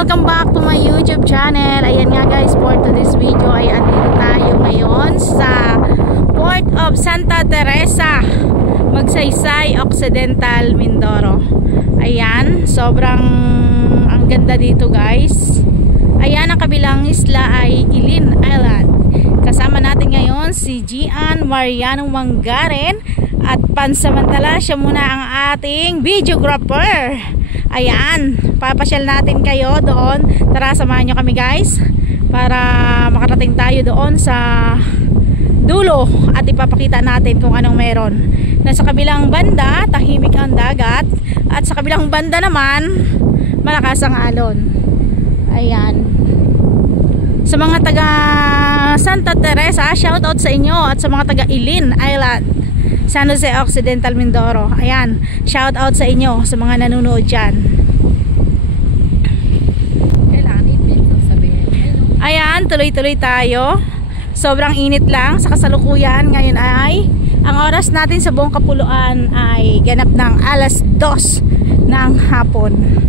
welcome back to my YouTube channel. Ayan nga guys, for today's video ay andito tayo ngayon sa Port of Santa Teresa, Magsaysay, Occidental, Mindoro. Ayan, sobrang ang ganda dito guys. Ayan, ang kabilang isla ay Ilin Island. Kasama natin ngayon si Gian Mariano Mangaren at pansamantala siya muna ang ating videographer. Ayan, papasyal natin kayo doon. Tara, samahan nyo kami guys para makarating tayo doon sa dulo at ipapakita natin kung anong meron. Nasa kabilang banda, tahimik ang dagat, at sa kabilang banda naman, malakas ang alon. Ayan. Sa mga taga Santa Teresa, shout out sa inyo, at sa mga taga Ilin Island, San Jose Occidental, Mindoro. Ayan, shout out sa inyo sa mga nanonood dyan. Ayan, tuloy-tuloy tayo. Sobrang init lang sa kasalukuyan. Ngayon ay ang oras natin sa buong kapuluan ay ganap ng alas 2 ng hapon.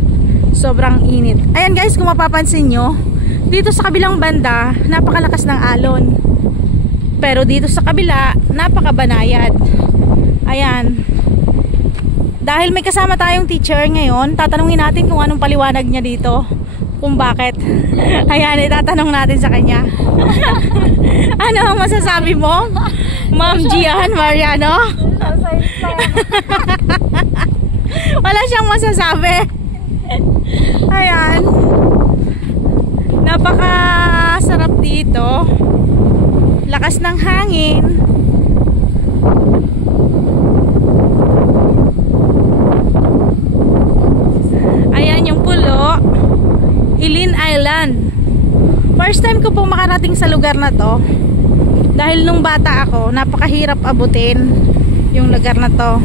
Sobrang init. Ayan guys, kung mapapansin nyo, dito sa kabilang banda napakalakas ng alon, pero dito sa kabila napakabanayad. Ayan, dahil may kasama tayong teacher ngayon, tatanungin natin kung anong paliwanag niya dito, kung bakit. Ayan, itatanong natin sa kanya. Ano ang masasabi mo, Ma'am Gian Mariano? Wala siyang masasabi. Ayan, napakasarap dito, lakas ng hangin. Ayan yung pulo, Ilin Island. First time ko pong makarating sa lugar na to, dahil nung bata ako napakahirap abutin yung lugar na to,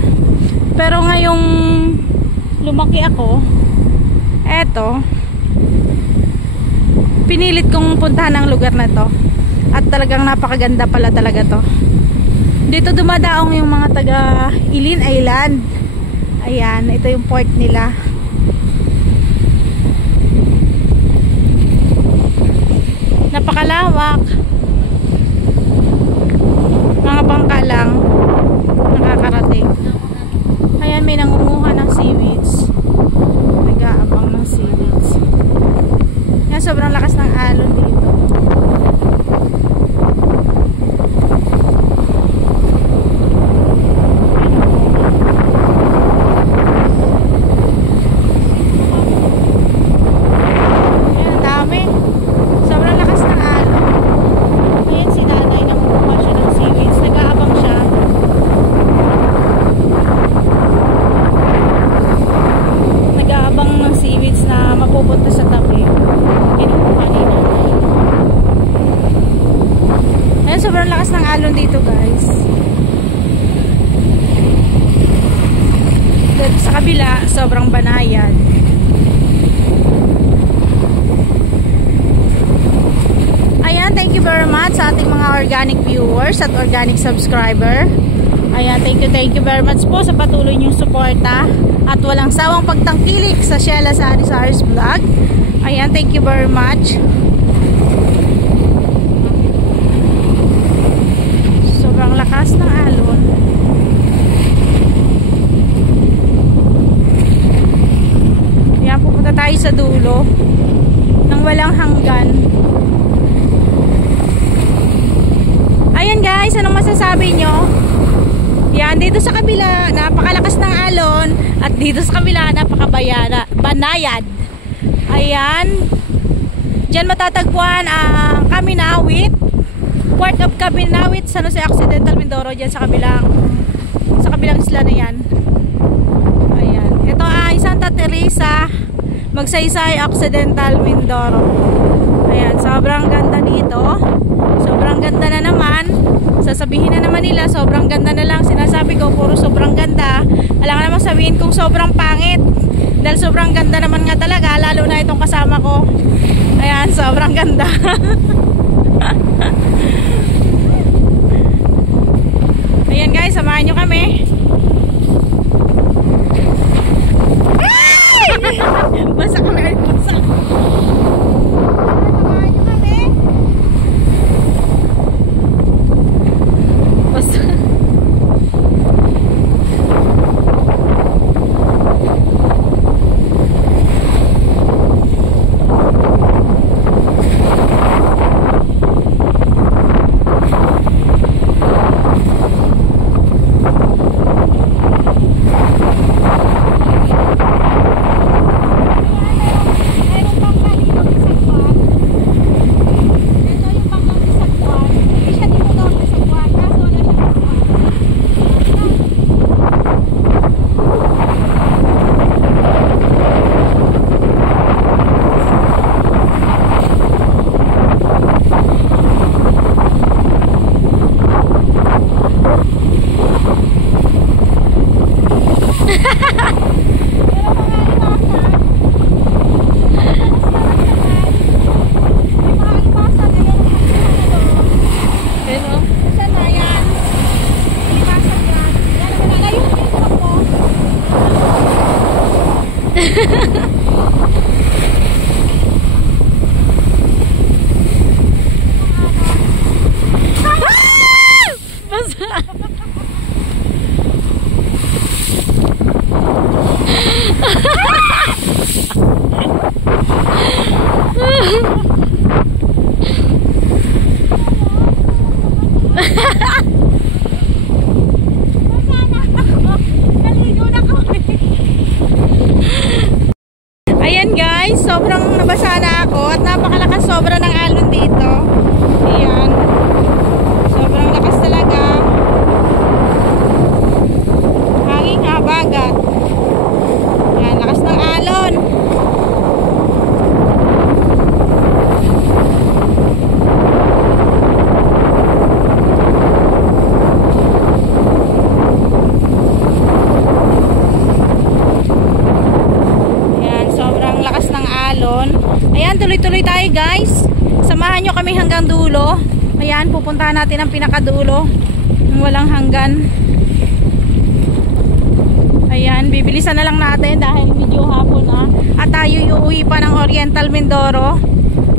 pero ngayong lumaki ako, eto, pinilit kong puntahan ang lugar na to, at talagang napakaganda pala talaga to. Dito dumadaong yung mga taga Ilin Island. Ayan, ito yung port nila. Napakalawak. Mga bangka lang nakakarating. Ayan, may nangunguha ng seaweeds, nag-aabang ng seaweeds. Yan, sobrang lakas ng alon dito. Ayan, ang dami. Sobrang lakas ng alon. Ayan, si nanay nangunguha siya ng seaweeds, nag-aabang siya. Nag-aabang ng seaweeds na mapupunta sa tabi. Ayan, sobrang lakas ng alon dito guys. Dito sa kabila, sobrang banayan. Ayan, thank you very much sa ating mga organic viewers at organic subscriber. Ayan, thank you very much po sa patuloy niyong suporta at walang sawang pagtangkilik sa Sheila Sari-Sari's vlog. Ayan, thank you very much. Sobrang lakas ng alon. Ayan, pupunta tayo sa dulo nang walang hanggan. Ayan guys, anong masasabi nyo? Yan, dito sa kabila napakalakas ng alon, at dito sa kabila napakabanayad. Ayan, dyan matatagpuan ang Kaminawit, Port of Kaminawit, San Jose Occidental, Mindoro. Dyan sa kabilang isla na yan. Ayan, ito ay Santa Teresa, Magsaysay, Occidental, Mindoro. Ayan, sobrang ganda dito. Sobrang ganda na naman. Sasabihin na naman nila sobrang ganda na lang. Sinasabi ko puro sobrang ganda. Alam naman sabihin kung sobrang pangit, dahil sobrang ganda naman nga talaga, lalo na itong kasama ko. Ayan, sobrang ganda. Ayan guys, samahan nyo kami. Basta kami ay basa. Ayan guys, sobrang nabasa na ako at napakalakas sobra ng alon dito. Ayan. Sobrang lakas talaga. Hanging habagat. Ayan, lakas ng alon. Ayan, tuloy-tuloy tayo guys. Samahan nyo kami hanggang dulo. Ayan, pupuntahan natin ang pinakadulo ng walang hanggan. Ayan, bibilisan na lang natin dahil medyo hapon na. At tayo uuwi pa ng Oriental Mindoro.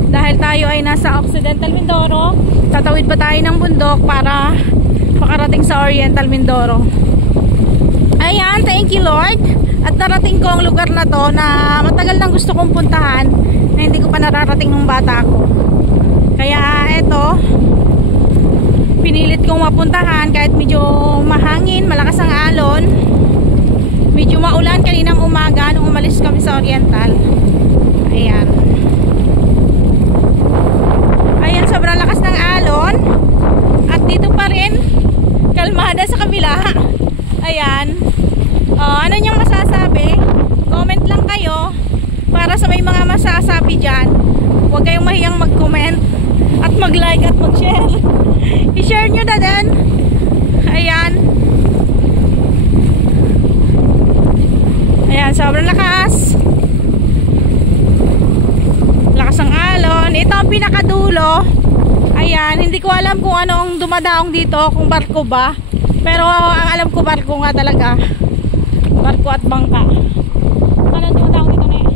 Dahil tayo ay nasa Occidental Mindoro, tatawid pa tayo ng bundok para makarating sa Oriental Mindoro. Ayan, thank you Lord. At narating ko ang lugar na to na matagal nang gusto kong puntahan na hindi ko pa nararating nung bata ko. Kaya eto, pinilit kong mapuntahan kahit medyo mahangin, malakas ang alon. Medyo maulan kaninang umaga nung umalis kami sa Oriental. Ayan. Ayan, sobrang lakas ng alon. At dito pa rin, kalmada sa kabila. Ayan. Ano niyang masasabi? Comment lang kayo para sa may mga masasabi dyan. Huwag kayong mahiyang mag-comment at mag-like at mag-share. I-share nyo na din. Ayan. Ayan, sobrang lakas. Lakas ang alon. Ito ang pinakadulo. Ayan, hindi ko alam kung anong dumadaong dito, kung barko ba. Pero ang alam ko barko nga talaga. Barko at bangka. Anong dumadaong dito na eh?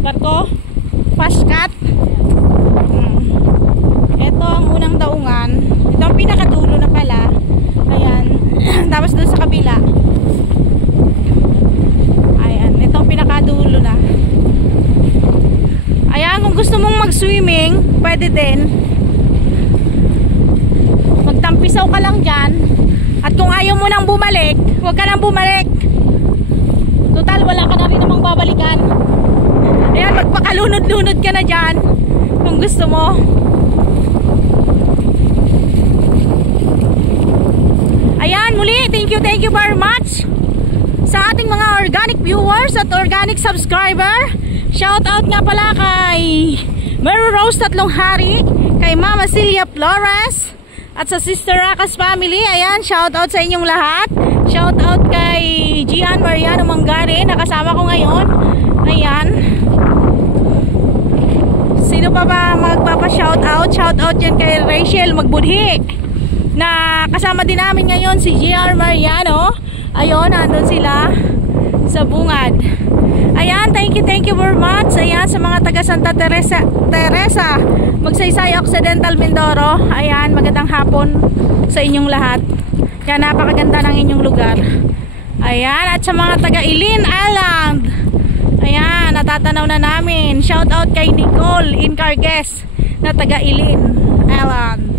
Barko? Paskat? Ito ang unang daungan. Ito ang pinakadulo na pala. Ayan. Tapos doon sa kabila. Ayan. Ito ang pinakadulo na. Ayan. Kung gusto mong mag-swimming, pwede din. Magtampisaw ka lang dyan. At kung ayaw mo nang bumalik, huwag ka nang bumalik. Total, wala ka na rin namang babalikan. Ayan, magpakalunod-lunod ka na dyan kung gusto mo. Ayan, muli, thank you very much sa ating mga organic viewers at organic subscriber. Shout out nga pala kay Mary Rose Tatlong Hari, kay Mama Celia Flores, at sa Sister Racas family. Ayan, shout out sa inyong lahat. Shout out kay Gian Mariano Mangare, nakasama ko ngayon. Ayan. Sino pa ba magpapa-shout out? Shout out dyan kay Rachel Magbudhi, na kasama din namin ngayon si Gian Mariano. Ayun, nandun sila sa bungad. Ayan, thank you very much. Ayan, sa mga taga Santa Teresa Magsaysay Occidental Mindoro. Ayan, magandang hapon sa inyong lahat. Kaya napakaganda ng inyong lugar. Ayan, at sa mga taga Ilin Island, ayan, natatanaw na namin. Shout out kay Nicole Incargues na taga Ilin Island.